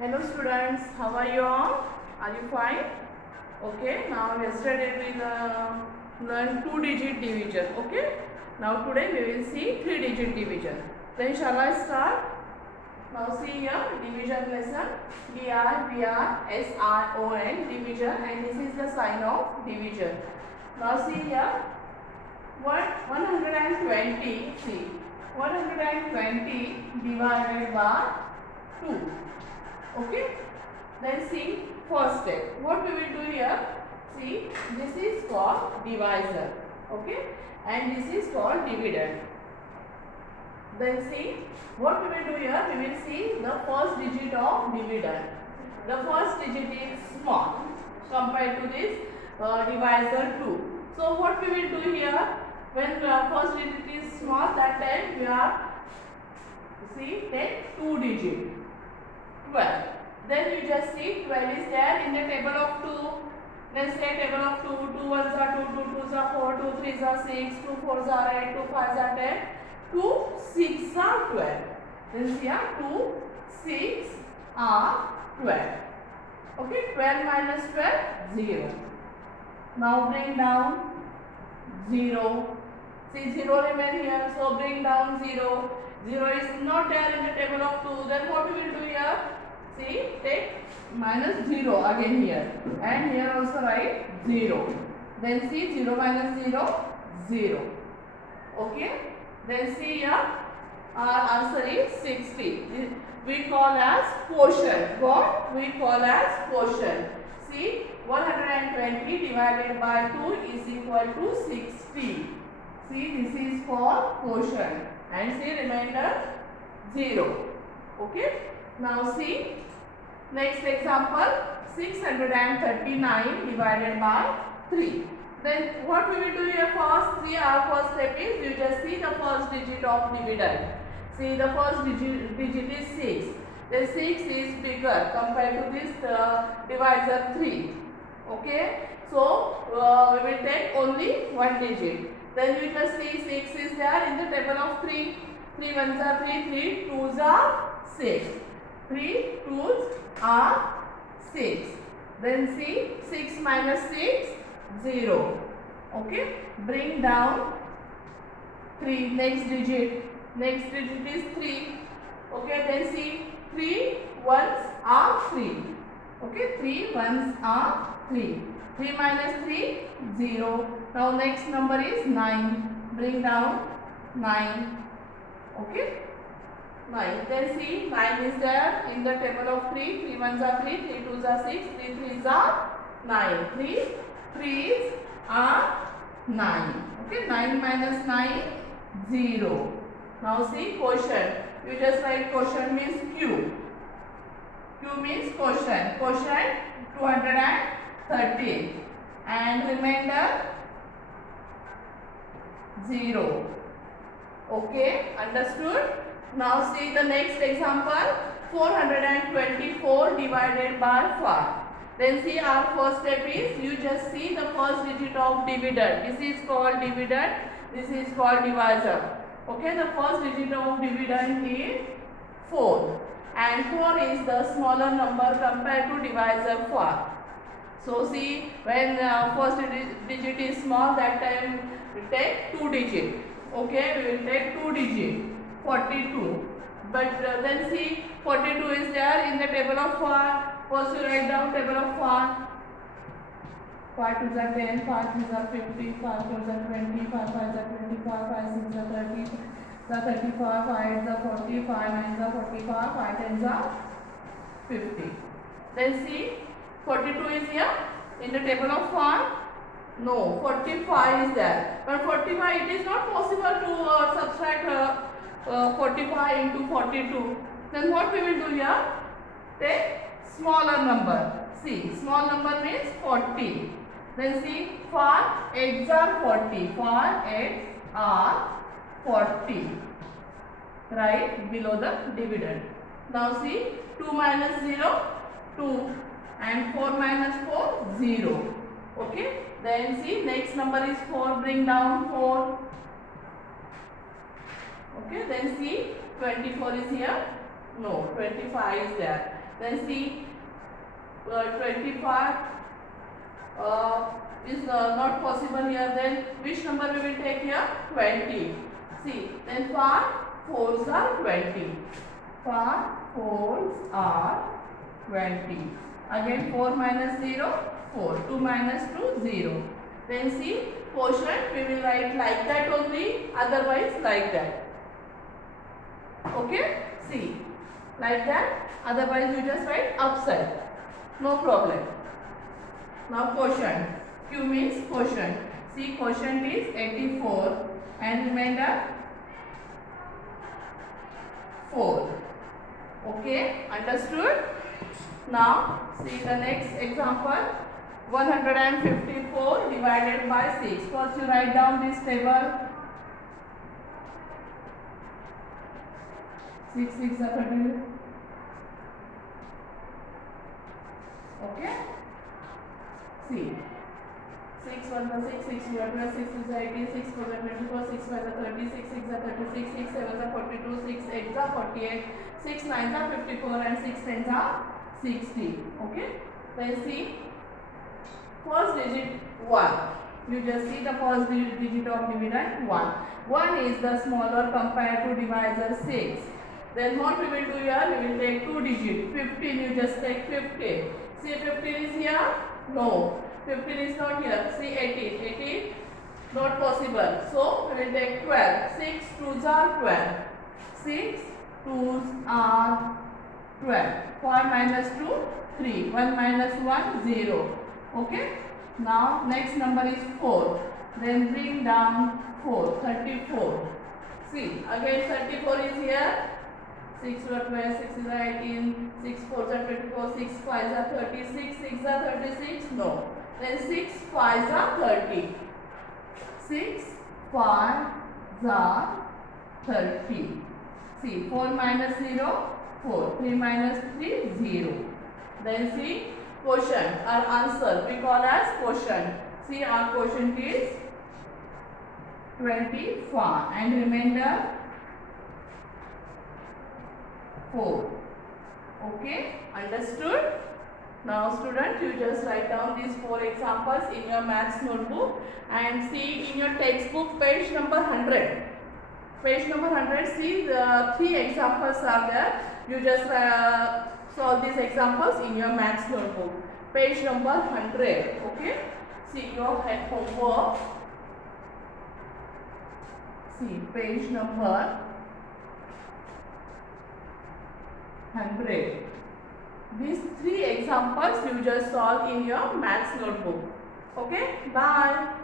Hello students, how are you all? Are you fine? Okay, now yesterday we learned 2-digit division. Okay, now today we will see 3-digit division. Then shall I start? Now see here division lesson DIVISION division, and this is the sign of division. Now see here 120, see 120 divided by 2. Okay, then see first step. What we will do here? See, this is called divisor. Okay, and this is called dividend. Then see what we will do here. We will see the first digit of dividend. The first digit is small compared to this divisor 2. So what we will do here? When first digit is small, that time we are take 2 digit. 12. Then you just see 12 is there in the table of 2. Then say table of 2. 2 ones are 2, 2 twos are 4, 2 threes are 6, 2 fours are 8, 2 fives are 10, 2 6 are 12. Then see here 2 6 are 12. Okay, 12 minus 12, 0. Now bring down 0. See 0 remain here, so bring down 0. 0 is not there in the table of 2. Then what we will do here? See, take minus 0 again here, and here also write 0. Then see 0 minus 0, 0. Okay. Then see here our answer is 60. We call as quotient. What we call as quotient. See, 120 divided by 2 is equal to 60. See, this is called quotient, and see remainder 0. Okay. Now see next example, 639 divided by 3. Then what we will do here first? See, our first step is you just see the first digit of dividend. See, the first digit is 6. The 6 is bigger compared to this divisor 3. Okay. So we will take only one digit. Then you just see 6 is there in the table of 3. 3 ones are 3, 3 twos are 6. 3 twos are 6. Then see 6 minus 6, 0. Okay. Bring down 3. Next digit. Next digit is 3. Okay. Then see 3 ones are 3. Okay. 3 ones are 3. 3 minus 3, 0. Now next number is 9. Bring down 9. Okay. 9. Then see 9 is there in the table of 3. 3 ones are 3, 3 twos are 6, 3 threes are 9. 3 threes are 9. Okay. 9 minus 9, 0. Now see quotient. You just write quotient means Q. Q means quotient. Quotient 213. And remainder 0. Okay. Understood? Now see the next example, 424 divided by 5. Then see our first step is you just see the first digit of dividend. This is called dividend. This is called divisor. Okay, the first digit of dividend is 4. And 4 is the smaller number compared to divisor 5. So see, when first digit is small, that time we take 2 digit. Okay, we will take 2 digit. 42. But then see 42 is there in the table of 5. First you write down table of 5. 5 2s are 10, 5 3s are 50, 5 4s are 20, 5 5s are 25, 5 6s are 30, 35, 5 8s are 40, 5 9s are 45, 5 10s are 50. Then see 42 is here in the table of 5. No, 45 is there. But 45 it is not possible to subtract 45 into 42. Then what we will do here? Take smaller number. See, small number means 40. Then see, 5 8s are 40. 5 8s are 40. Right below the dividend. Now see, 2 minus 0, 2. And 4 minus 4, 0. Okay. Then see, next number is 4. Bring down 4. Okay. Then see, 24 is here. No, 25 is there. Then see 25 is not possible here. Then which number we will take here? 20. See, then 5 4s are 20. 5 4s are 20. Again 4 minus 0, 4. 2 minus 2, 0. Then see, quotient we will write like that only, otherwise like that. Okay? See, like that, otherwise you just write upside. No problem. Now quotient. Q means quotient. See, quotient is 84 and remainder 4. Okay, understood? Now see the next example. 154 divided by 6. First you write down this table. 6 6 are 30. Okay. See. 6 1 are 6, 6 2 are 6 is 18, 6 4 are 24, 6 5 are 30, 6 6 are 36, 6 7 are 42, 6 8 are 48, 6 9 are 54 and 6 10 are 60. Okay. Then see, first digit 1. You just see the first digit of dividend 1. 1 is the smaller compared to divisor 6. Then what we will do here? We will take 2 digit. 15, you just take 15. See, 15 is here? No. 15 is not here. See, 18. 18, not possible. So, we will take 12. 6 2s are 12. 6 2s are 12. 5 minus 2, 3. 1 minus 1, 0. Okay. Now, next number is 4. Then bring down 4. 34. See, again 34 is here. 6 are 12, 6 is 18, 6 4s are 24, 6 5s are 36, 6 are 36, no. Then 6 5s are 30. 6 5s are 30. See, 4 minus 0, 4. 3 minus 3, 0. Then see, quotient, our answer we call as quotient. See, our quotient is 25 and remainder 4. Okay, understood? Now student, you just write down these 4 examples in your maths notebook and see in your textbook page number 100. Page number 100, see the 3 examples are there. You just solve these examples in your maths notebook. Page number 100. Okay, see your homework. See page number 100. These 3 examples you just solve in your maths notebook. Okay, bye.